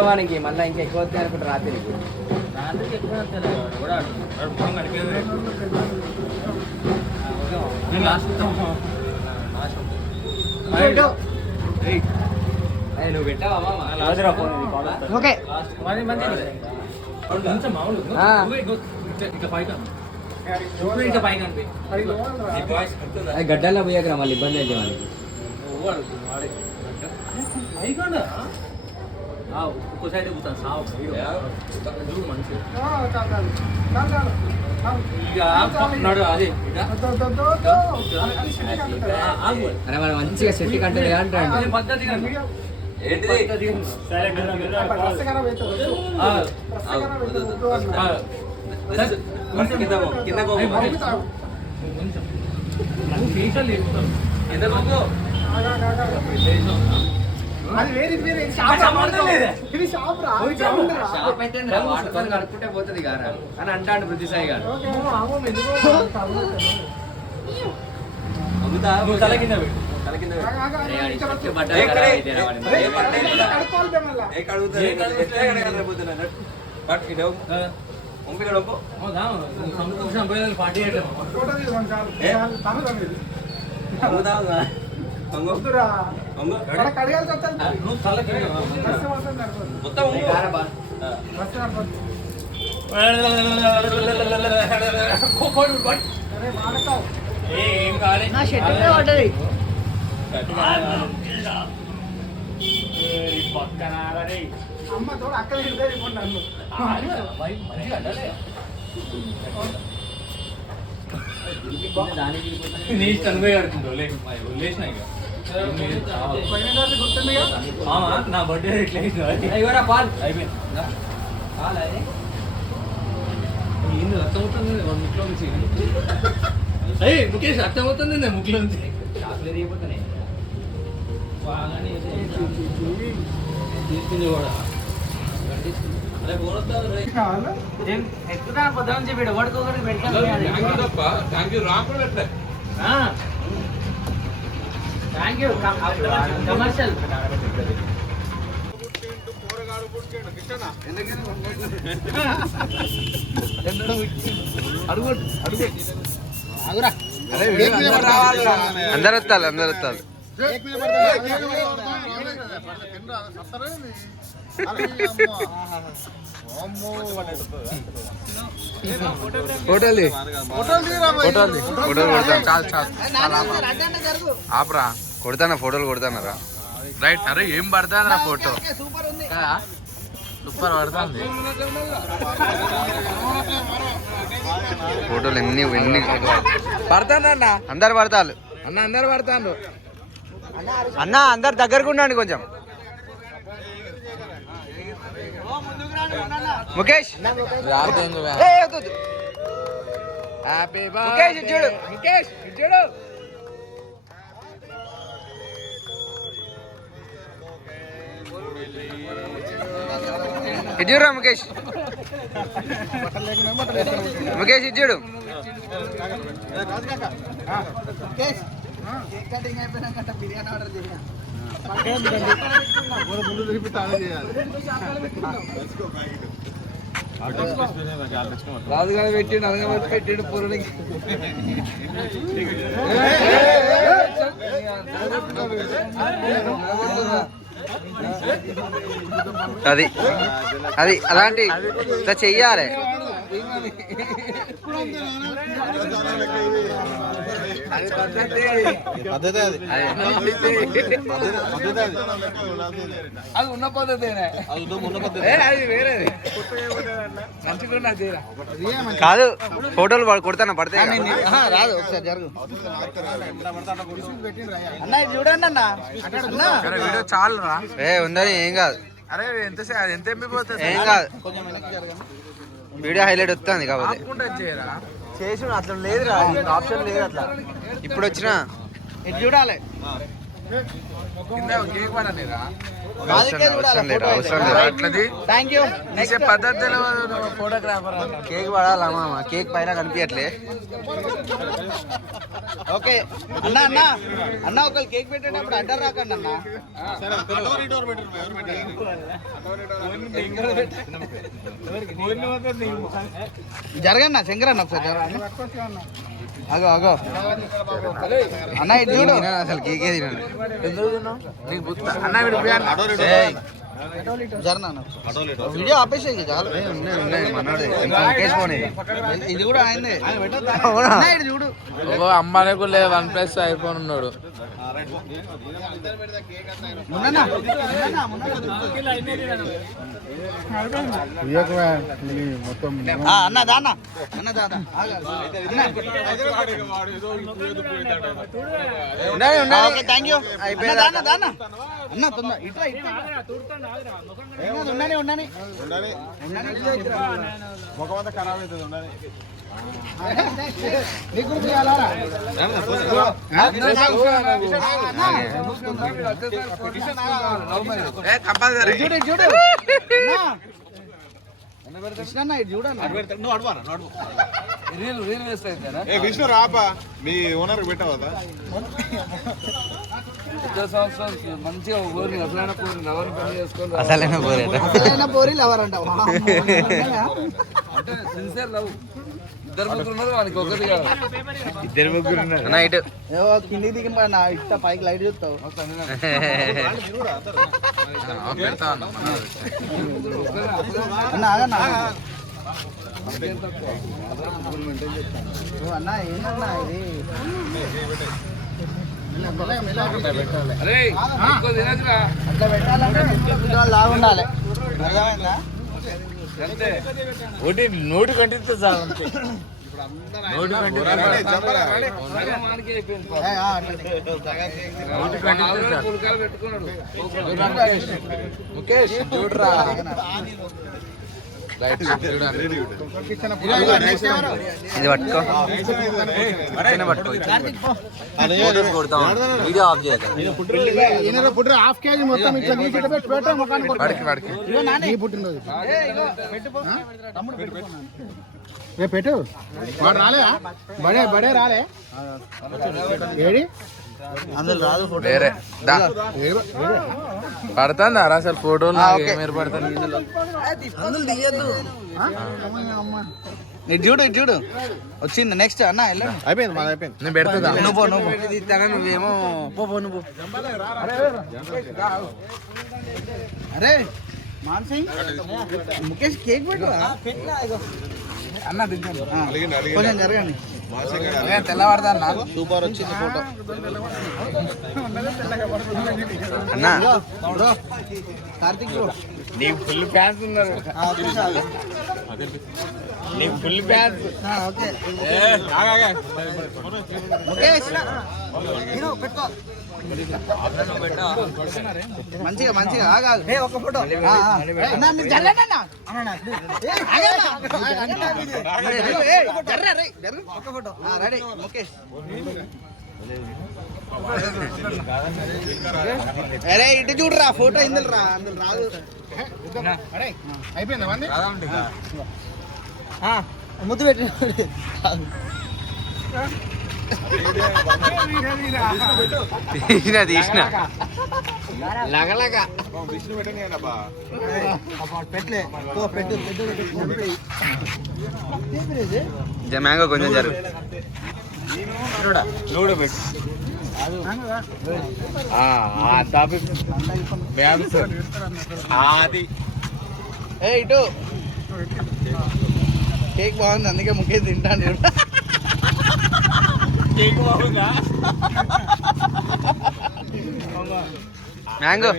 వానికి మళ్ళీ ఇంకా ఎక్కువ వస్తాయి అనుకుంటే రాత్రికి ఎక్కువ నువ్వు పెట్టావా గడ్డల్లో పోయాక మళ్ళీ ఇబ్బంది అయితే మనకి ఒక్కో సైడ్ కూతాను సాగు అరే మనం మంచిగా సెట్ కంటే అంటాడు కడుక్కుంటే పోతుంది గారా అని అంటాడు ప్రతిసాయి గారు తల కింద అమ్మతో అక్కడ నన్ను నీ చనిపోయి ఆడుతుంటో లేచిన నా బర్త్డే ఇట్లా అయిపోయింది అర్థమవుతుంది ముక్కులో నుంచి అయ్యి ముఖేష్ అర్థమవుతుంది నేను ముక్కులో నుంచి చాక్లెట్ అయిపోతున్నాయి తీసుకుంది కూడా ఎక్కుతా పొద్దున చెప్పాడు పడుకోకూడదు పెట్టాలి థ్యాంక్ యూ కమర్షియల్ అందరు వస్తారు అందరు వస్తారు ఫోటోలు కొడతాను చాలు చాలు ఆపరా కొడతానా ఫోటోలు కొడతానరా రైట్ అరే ఏం పడతానరా ఫోటో సూపర్ పడుతుంది ఫోటోలు ఎన్ని ఎన్ని పడతానన్న అందరు పడతారు అన్న అందరు పడతాను అన్న అందరు దగ్గరకు ఉండండి కొంచెం ముఖేష్ ముఖేష్ చూడు ముఖేష్ చూడు ఇడ్యూరా ముఖేష్ ముఖేష్ ఇచ్చాడు బిర్యానీ ఆర్డర్ చేయాలి రాజుగారు పెట్టిండు అనగా పెట్టిండు పూర్వకి అది అది అలాంటి ఇట్లా చెయ్యాలి అది ఉన్న పద్ధతేనే అది వేరేది కాదు ఫోటోలు కొడతాను పడితే రాదు ఒకసారి జరుగు చూడండి అన్న వీడియో చాలు రా ఉందని ఏం కాదు అరే ఎంత ఎంపీ పోతుంది ఏం కాదు వీడియో హైలైట్ వస్తుంది కాబట్టి చేసి అట్లా లేదురా ఆప్షన్ లేదు అట్లా ఇప్పుడు వచ్చిన ఇది చూడాలి అవసరం లేదు అట్లది థ్యాంక్ యూ తీసే పద్ధతిలో ఫోటోగ్రాఫర్ కేక్ పడాలా మామ కేక్ పైన కనిపించట్లే ఓకే అన్న అన్న అన్న ఒకళ్ళు కేక్ పెట్టేటప్పుడు అడ్డర్ రాకండి అన్న జరగన్న శంకరన్న ఒకసారి జరగండి అగో అగో అన్న ఇది చూడు అసలు కేకే తినాలి వీడియో ఆపేసే చాలు ఇది కూడా ఆయనే ఇది చూడు అమ్మాయికు లేదు OnePlus iPhone ఉన్నాడు అన్న దానా అన్న దాదా థ్యాంక్ యూ దానా దానా అన్న తొందర ఇట్లా ఇట్లా ఉండని ఉండని ముఖమంతా ఖరాబ్ అవుతుంది ఉండని చూడు చూడు కృష్ణ ఇది చూడన్నా విష్ణు రాపా మీ ఓనర్ పెట్టవదా అసలైన పోరేట అసలైన పోరి లవర్ అంటావు ఇద్దరు ముగ్గురు ఉన్నారు నైట్ ఏవో కింది దిగి నా ఇట్ట పైకి లైట్ చూస్తావు పెడతా అన్న ఆగన్నా అన్న ఏంటన్నా ఇది అట్లా పెట్టాలంటే లాగా ఉండాలి అర్థమైందా ఒకటి నోటి కంటిస్తే చాలు నోటి ముఖేష్ చూడరా ఇది పట్టుకో పట్టుకో వీడియో ఆఫ్ చేయాలి హాఫ్ కేజీ మొత్తం ఇట్లా పెట్టు వాడు రాలే బడే బడే రాలే ఏడి అందులో రాదు వేరే పడుతుందా అసలు ఫోటోలు ఏమేరు పడతాను అందులో దిగద్దు ఇటు చూడు ఇటు చూడు వచ్చింది నెక్స్ట్ అన్న వెళ్ళండి అయిపోయింది మాది అయిపోయింది నేను పెడతా నువ్వు నువ్వేమో నువ్వు అరే మాన్సింగ్ ముఖేష్ కేక్ పెట్టు అన్న కొంచెం జరగండి తెల్లవాడదా అన్న సూపర్ వచ్చింది ఫోటో అన్న కార్తిక్ నీకు ఫుల్ ఫ్యాన్స్ ఉన్నారు నీకు ఫుల్ ఫ్యాన్స్ ఓకే ముఖేష్ పెట్టుకో మంచిగా మంచిగా ఆగాగు ఒక ఫోటో ఒక ఫోటో రెడీ ముఖేష్ అరే ఇటు చూడరా ఫోటో ఇందులో రా అందులో రాదు అయిపోయింది ముద్దు పెట్టి తీసిన లగలగా విష్ణు పెట్టని అబ్బా పెట్టలే పెట్టు మ్యాంగో కొంచెం జరుగు ఏ ఇటు కేక్ బాగుంది అందుకే ముఖేష్ తింటాను కేక్ బాగుందా మ్యాంగో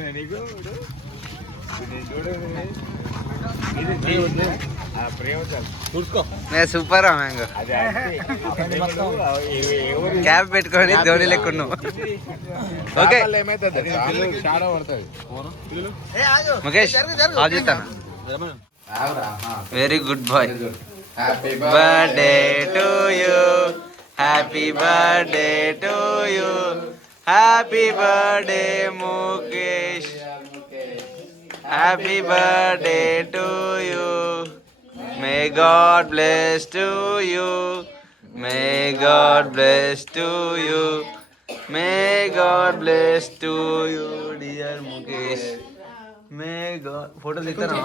సూపర్ మ్యాంగో క్యాప్ పెట్టుకొని ధోని లెక్కున్నావు ఓకే ముఖేష్ ఆజిస్తాను very good boy happy birthday to you happy birthday to you happy birthday Mukesh happy birthday to you may God bless to you may God bless to you may God bless to you dear Mukesh may God photo తీస్తారా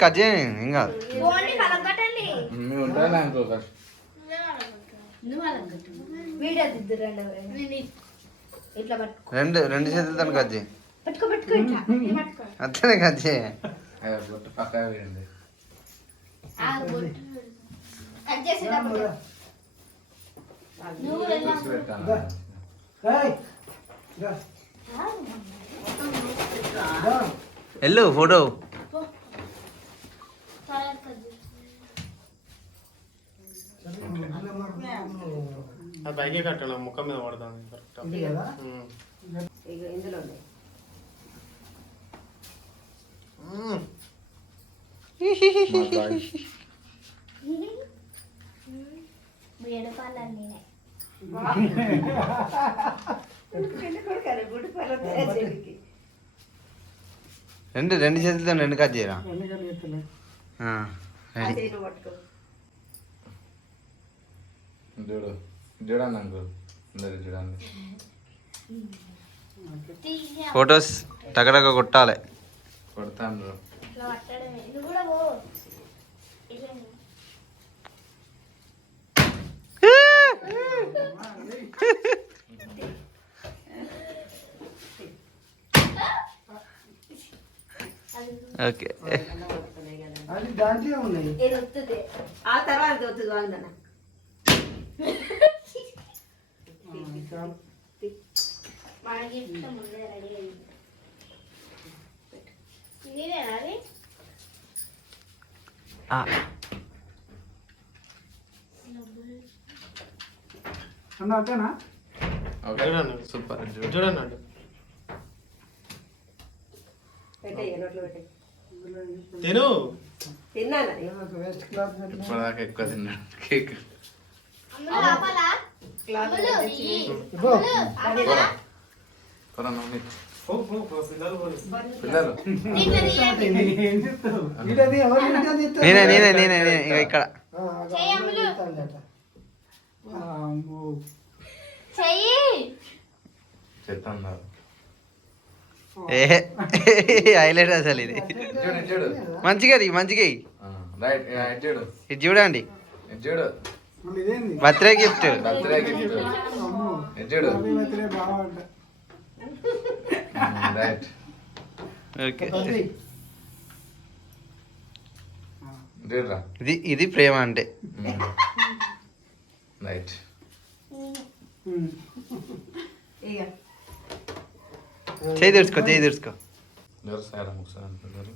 cut చేయండి ఏం కాదు రెండు చేతులతో cut చేయి అట్లనే cut చేయి వెళ్ళు ఫోటో పైకి కట్టాను ముఖం మీద పడతాను రెండు చేతులతో రెండు కట్ చేయరా చూడు చూడండి అంకుల్ అందరు చూడండి ఫొటోస్ టకటక కొట్టాలి కొడతాను ఓకే ఆ తర్వాత సూపర్ చూడండి అండి తిను ఇప్పటిదాకా ఎక్కువ తిన్నాను కేక్ నేనే ఇక్కడ చెప్తాను హైలైట్ అసలు ఇది మంచిగా మంచిగా ఇది చూడండి చూడు బర్త్డే గిఫ్ట్ బర్త్డే గిఫ్ట్ చూడు రైట్ ఓకే చూడరా ఇది ప్రేమ అంటే రైట్ చేయి తెరుచుకో ఎవరు సార్ ఒకసారి అంటున్నారు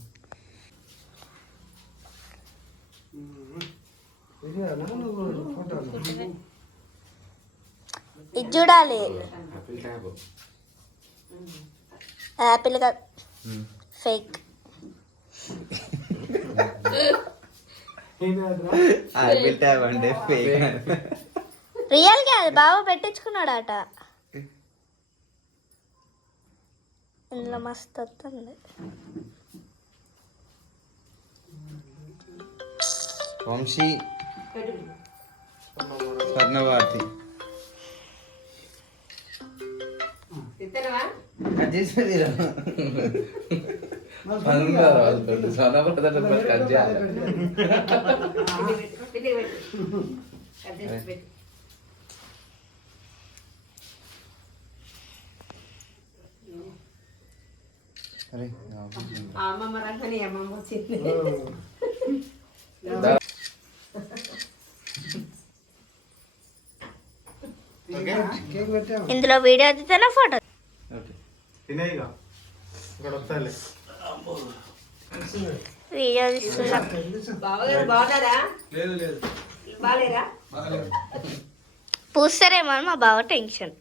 ఇది చూడాలి యాపిల్ ఫేక్ రియల్ గా అది బాగా పెట్టించుకున్నాడట ఇందులో మస్తు వస్తుంది వంశీ స్వర్ణవార్తి అమ్మమ్మ రంగని అమ్మమ్మ వచ్చింది ఇందులో వీడియో తీతేనా ఫోటో తినేయిగా ఇక్కడ వస్తాలే వీడియో తీస్తున్నా బావగారు బాగున్నారా బాలేరా పూస్తారేమో అని మా బావ టెన్షన్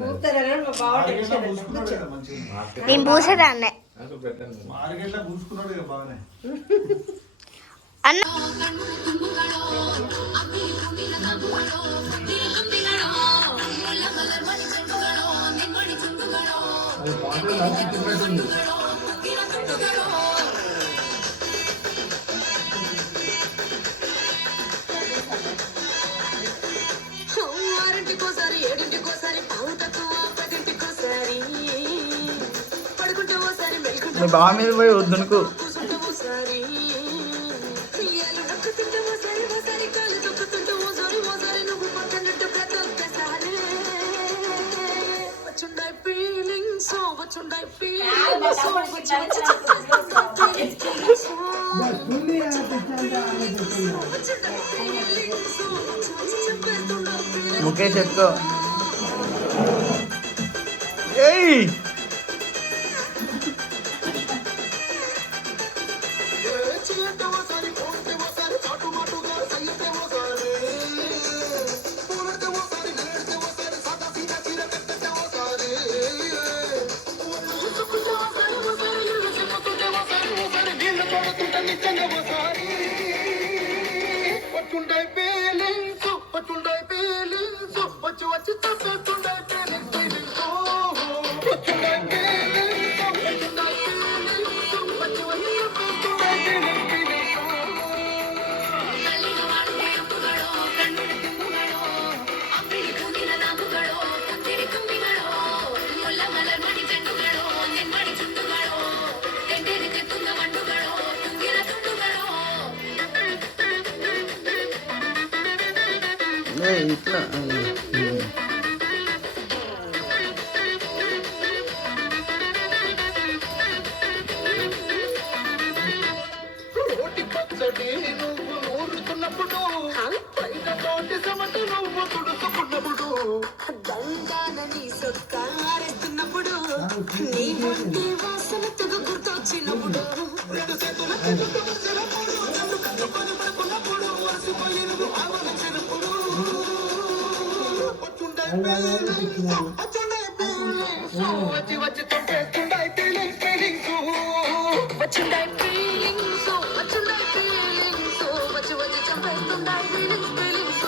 పూస్తారని మా బావ టెన్షన్ నేను పూసేదాన్నే మార్కెట్లో పూసుకున్నాడు ఇక బాగానే. అన్న ఆరింటికోసారి ఏడింటికోసారి పావు తక్కువ పదింటికోసారి పడుకుంటే ఓసారి మెలుకుంటే మీ బావ మీద పోయి వద్దునుకు. కూర్చుంటే ఓసారి ఏళ్ళు నక్కుతుంటే ఓసారి ఓసారి కాలు తొక్కుతుంటే ఓసారి ఓసారి నువ్వు పక్కనట్టు ప్రతి ఒక్కసారి వచ్చుండాయి ఫీలింగ్స్ వచ్చుండాయి ఫీలింగ్స్ వచ్చి వచ్చి ముఖేష్ ఎక్కువ ఏయ్ ఇట్లా దండానని సొక్కారేస్తున్నప్పుడు నీ ఒంటి వాసనతో గుర్తొచ్చినప్పుడు వచ్చిండాయి ఫీలింగ్స్ వచ్చిండాయి ఫీలింగ్స్ వచ్చి వచ్చి చంపేస్తుండాయి ఫీలింగ్స్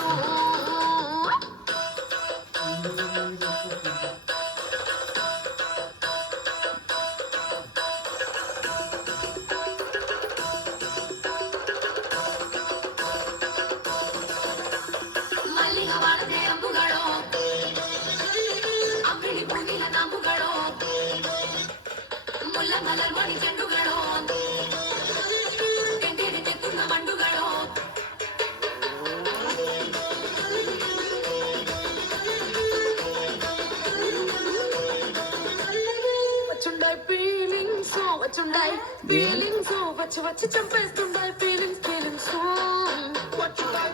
ఫీలింగ్స్ వచ్చుండాయి ఫీలింగ్స్ వచ్చి వచ్చి చంపేస్తుండాయి ఫీలింగ్స్ ఫీలింగ్స్ వచ్చుండాయి